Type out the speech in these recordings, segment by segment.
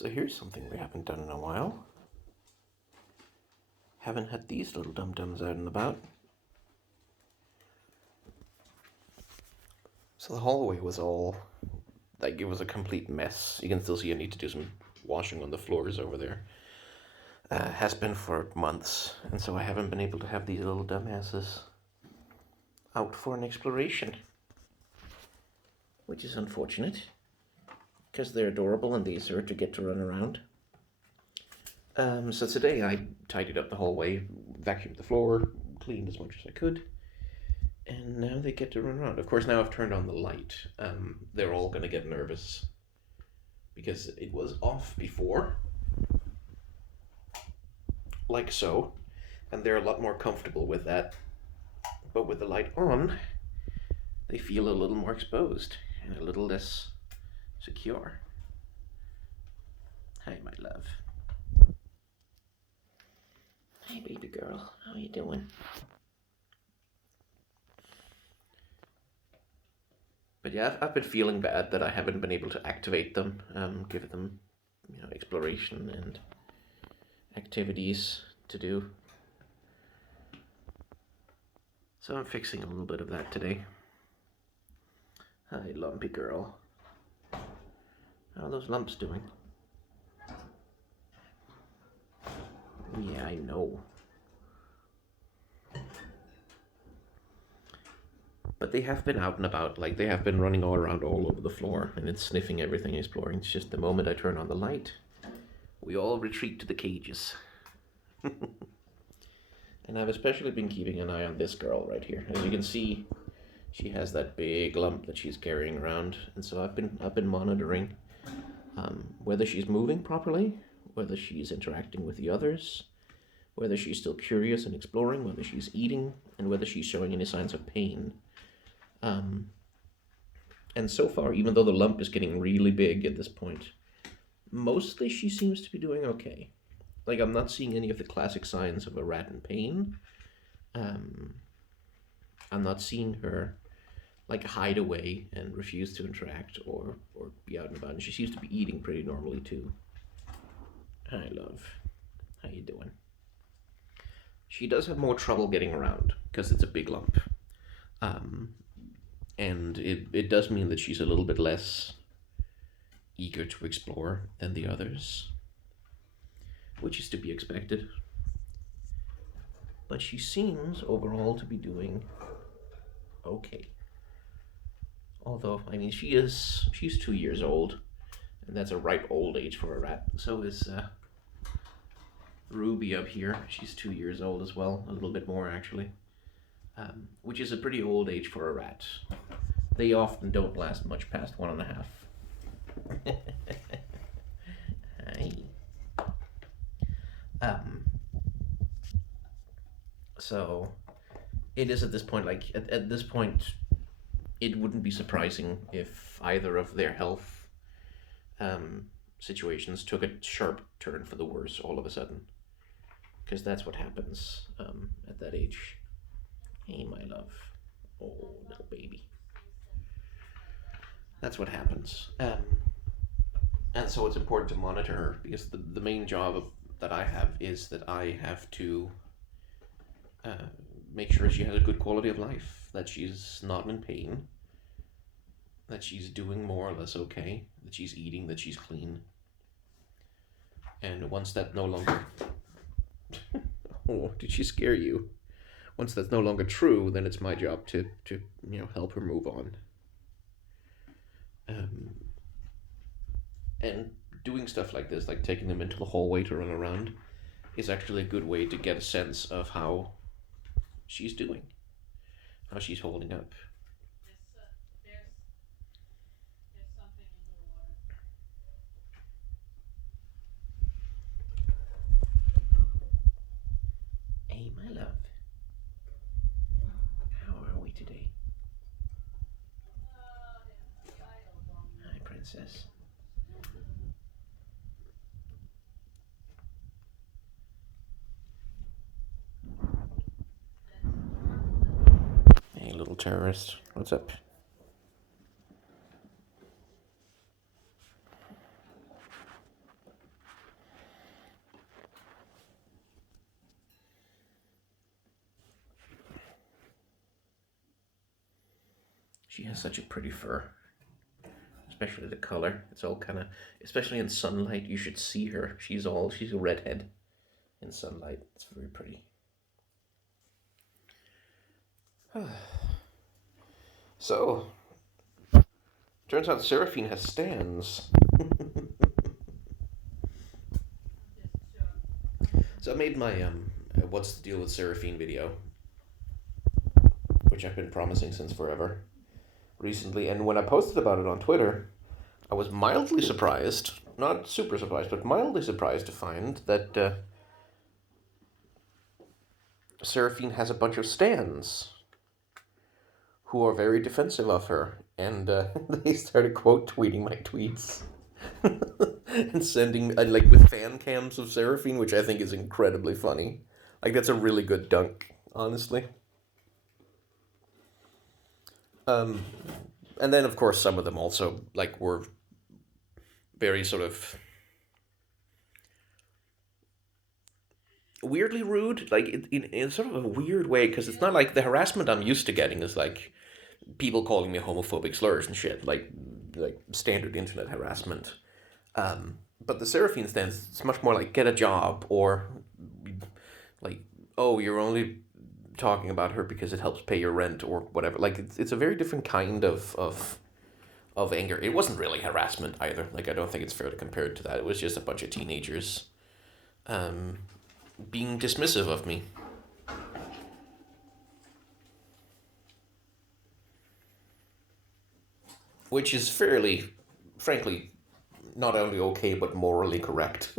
So here's something we haven't done in a while. Haven't had these little dum-dums out and about. So the hallway was all, it was a complete mess. You can still see I need to do some washing on the floors over there. Has been for months, and so I haven't been able to have these little dumbasses out for an exploration. Which is unfortunate, because they're adorable and they deserve to get to run around. So today I tidied up the hallway, vacuumed the floor, cleaned as much as I could, and now they get to run around. Of course, now I've turned on the light. They're all going to get nervous because it was off before, like so, and they're a lot more comfortable with that. But with the light on, they feel a little more exposed and a little less secure. Hi, my love. Hey, baby girl, how you doing? But yeah, I've been feeling bad that I haven't been able to activate them, give them, exploration and activities to do. So I'm fixing a little bit of that today. Hi, lumpy girl. How are those lumps doing? Yeah, I know. But they have been out and about, like they have been running all around all over the floor, and it's sniffing everything, exploring. It's just the moment I turn on the light, we all retreat to the cages. And I've especially been keeping an eye on this girl right here. As you can see, she has that big lump that she's carrying around, and so I've been monitoring whether she's moving properly, whether she's interacting with the others, whether she's still curious and exploring, whether she's eating, and whether she's showing any signs of pain. And so far, even though the lump is getting really big at this point, mostly she seems to be doing okay. Like, I'm not seeing any of the classic signs of a rat in pain. I'm not seeing her like hide away and refuse to interact or be out and about. And she seems to be eating pretty normally too. Hi, love. How you doing? She does have more trouble getting around because it's a big lump. And it does mean that she's a little bit less eager to explore than the others, which is to be expected. But she seems overall to be doing okay. Although, I mean, she's 2 years old, and that's a ripe old age for a rat. So is Ruby up here. She's 2 years old as well, a little bit more actually, which is a pretty old age for a rat. They often don't last much past 1.5. Hi. So it is at this point, like at this point, it wouldn't be surprising if either of their health situations took a sharp turn for the worse all of a sudden, because that's what happens at that age. Hey, my love. Oh, little baby. That's what happens. And so it's important to monitor her, because the main job that I have is that I have to make sure she has a good quality of life, that she's not in pain, that she's doing more or less okay, that she's eating, that she's clean. And once that no longer... Oh, did she scare you? Once that's no longer true, then it's my job to help her move on. And doing stuff like this, like taking them into the hallway to run around, is actually a good way to get a sense of how she's doing, how she's holding up. There's something in the water. Hey, my love. How are we today? Hi, princess. Hey, little terrorist. What's up? She has such a pretty fur, especially the color. It's all kind of, especially in sunlight. You should see her. She's a redhead in sunlight. It's very pretty. So, turns out Seraphine has stands. So I made my what's the deal with Seraphine video, which I've been promising since forever, recently. And when I posted about it on Twitter, I was mildly surprised, not super surprised, but mildly surprised to find that Seraphine has a bunch of stans who are very defensive of her, and they started quote tweeting my tweets and sending like with fan cams of Seraphine, which I think is incredibly funny. Like that's a really good dunk, honestly. Um, and then of course some of them also like were very sort of weirdly rude, like in sort of a weird way, because it's not like the harassment I'm used to getting is like people calling me homophobic slurs and shit, like standard internet harassment. But the Seraphine stance, it's much more like get a job or like oh you're only talking about her because it helps pay your rent or whatever. Like it's a very different kind of anger. It wasn't really harassment either. Like I don't think it's fair to compare it to that. It was just a bunch of teenagers um, being dismissive of me. Which is fairly, frankly, not only okay but morally correct.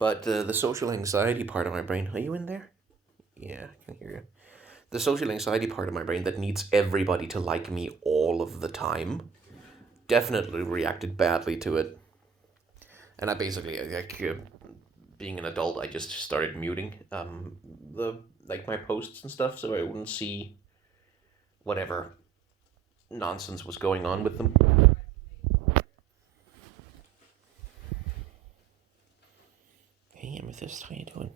But the social anxiety part of my brain, are you in there? Yeah, I can hear you. The social anxiety part of my brain that needs everybody to like me all of the time definitely reacted badly to it. And I basically, like, being an adult, I just started muting the like my posts and stuff so I wouldn't see whatever nonsense was going on with them. Hey, Amethyst, how you doing?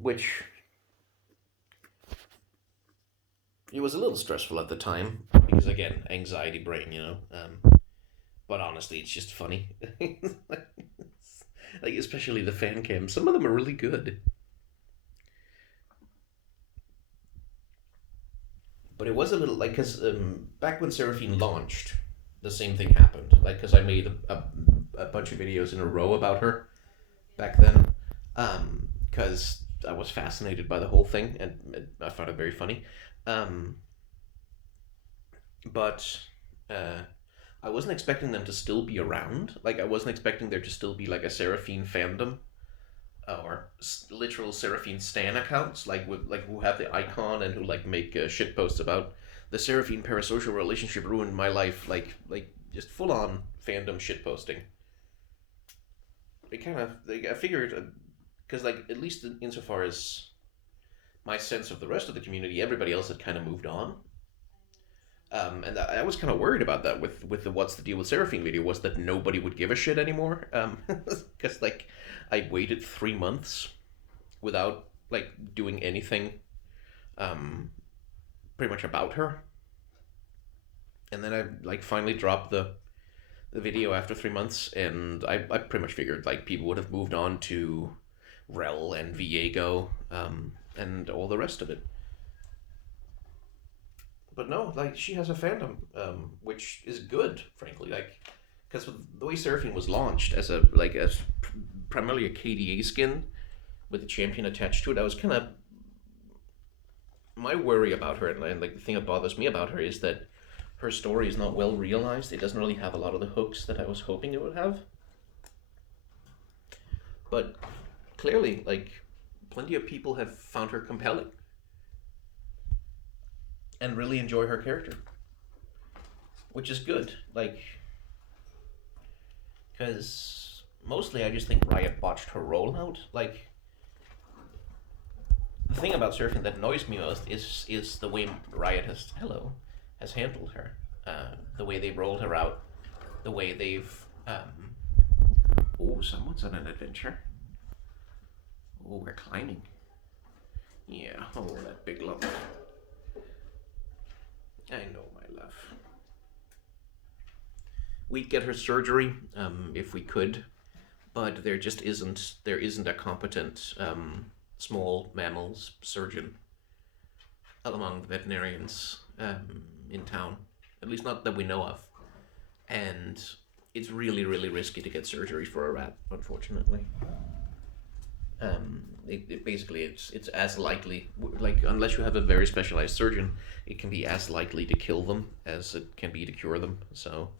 Which it was a little stressful at the time because again, anxiety brain, you know. But honestly, it's just funny. Like especially the fan cams. Some of them are really good. But it was a little like because back when Seraphine launched, the same thing happened. Like because I made a bunch of videos in a row about her back then, because I was fascinated by the whole thing and I found it very funny. Um, but uh, I wasn't expecting them to still be around. Like I wasn't expecting there to still be like a Seraphine fandom or literal Seraphine stan accounts, like with like who have the icon and who like make shit posts about the Seraphine parasocial relationship ruined my life, like just full on fandom shit posting. It kind of like, I figured because like at least insofar as my sense of the rest of the community, everybody else had kind of moved on. And I was kind of worried about that with the what's the deal with Seraphine video was that nobody would give a shit anymore. Because like I waited 3 months without like doing anything, um, pretty much about her, and then I like finally dropped the video after 3 months, and I pretty much figured like people would have moved on to Rel and Viego, and all the rest of it. But no, like she has a fandom, which is good, frankly. Like, because the way Seraphine was launched as a like as primarily a KDA skin with a champion attached to it, I was kind of my worry about her, and like the thing that bothers me about her is that her story is not well realized. It doesn't really have a lot of the hooks that I was hoping it would have. But clearly, like, plenty of people have found her compelling and really enjoy her character, which is good. Like, because mostly I just think Riot botched her rollout. Like, The thing about surfing that annoys me most is the way Riot has handled her. The way they rolled her out, the way they've. Oh, someone's on an adventure. Oh, we're climbing. Yeah. Oh, that big lump. I know, my love. We'd get her surgery if we could, but there just isn't a competent small mammals surgeon among the veterinarians in town, at least not that we know of, and it's really risky to get surgery for a rat, unfortunately. Basically it's as likely, like, unless you have a very specialized surgeon, it can be as likely to kill them as it can be to cure them. So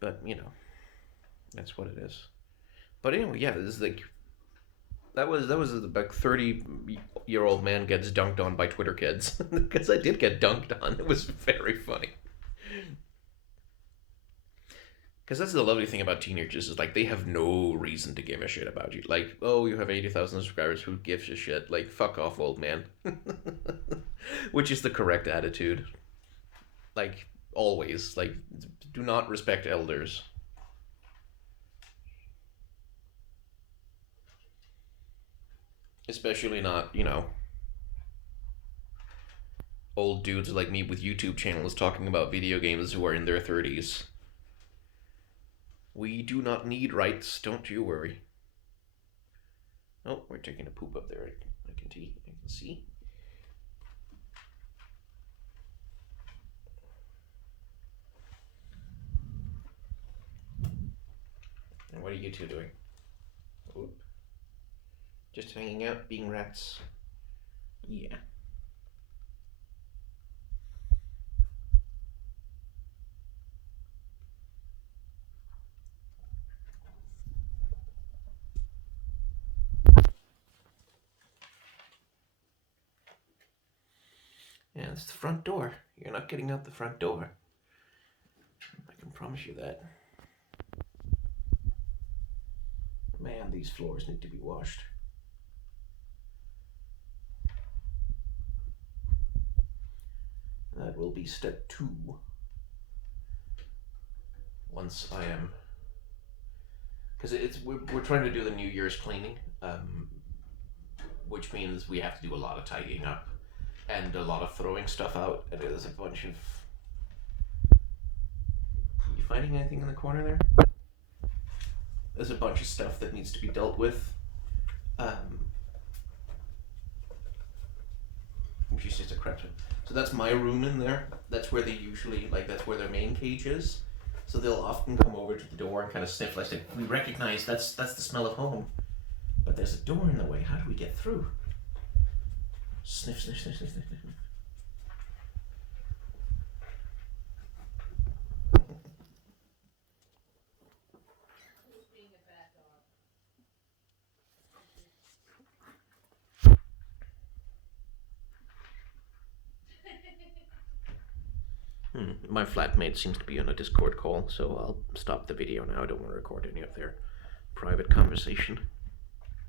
but that's what it is. But anyway, yeah, this is like that was like 30-year-old man gets dunked on by Twitter kids because I did get dunked on. It was very funny. Because that's the lovely thing about teenagers is like they have no reason to give a shit about you. Like, oh, you have 80,000 subscribers. Who gives a shit? Like, fuck off, old man. Which is the correct attitude. Like, always. Like, do not respect elders. Especially not, old dudes like me with YouTube channels talking about video games who are in their 30s. We do not need rights, don't you worry. Oh, we're taking a poop up there. I can see. And what are you two doing? Oop. Just hanging out, being rats. Yeah. Yeah, it's the front door. You're not getting out the front door. I can promise you that. Man, these floors need to be washed. That will be step 2. Once I am, because we're trying to do the New Year's cleaning, which means we have to do a lot of tidying up and a lot of throwing stuff out. And there's a bunch of. Are you finding anything in the corner there? There's a bunch of stuff that needs to be dealt with. Which is just a crap ton. So that's my room in there. That's where they usually, that's where their main cage is. So they'll often come over to the door and kind of sniff. Like, we recognize that's the smell of home, but there's a door in the way. How do we get through? Sniff, sniff, sniff, sniff, sniff, sniff. Who's being a bad dog? My flatmate seems to be on a Discord call, so I'll stop the video now. I don't want to record any of their private conversation.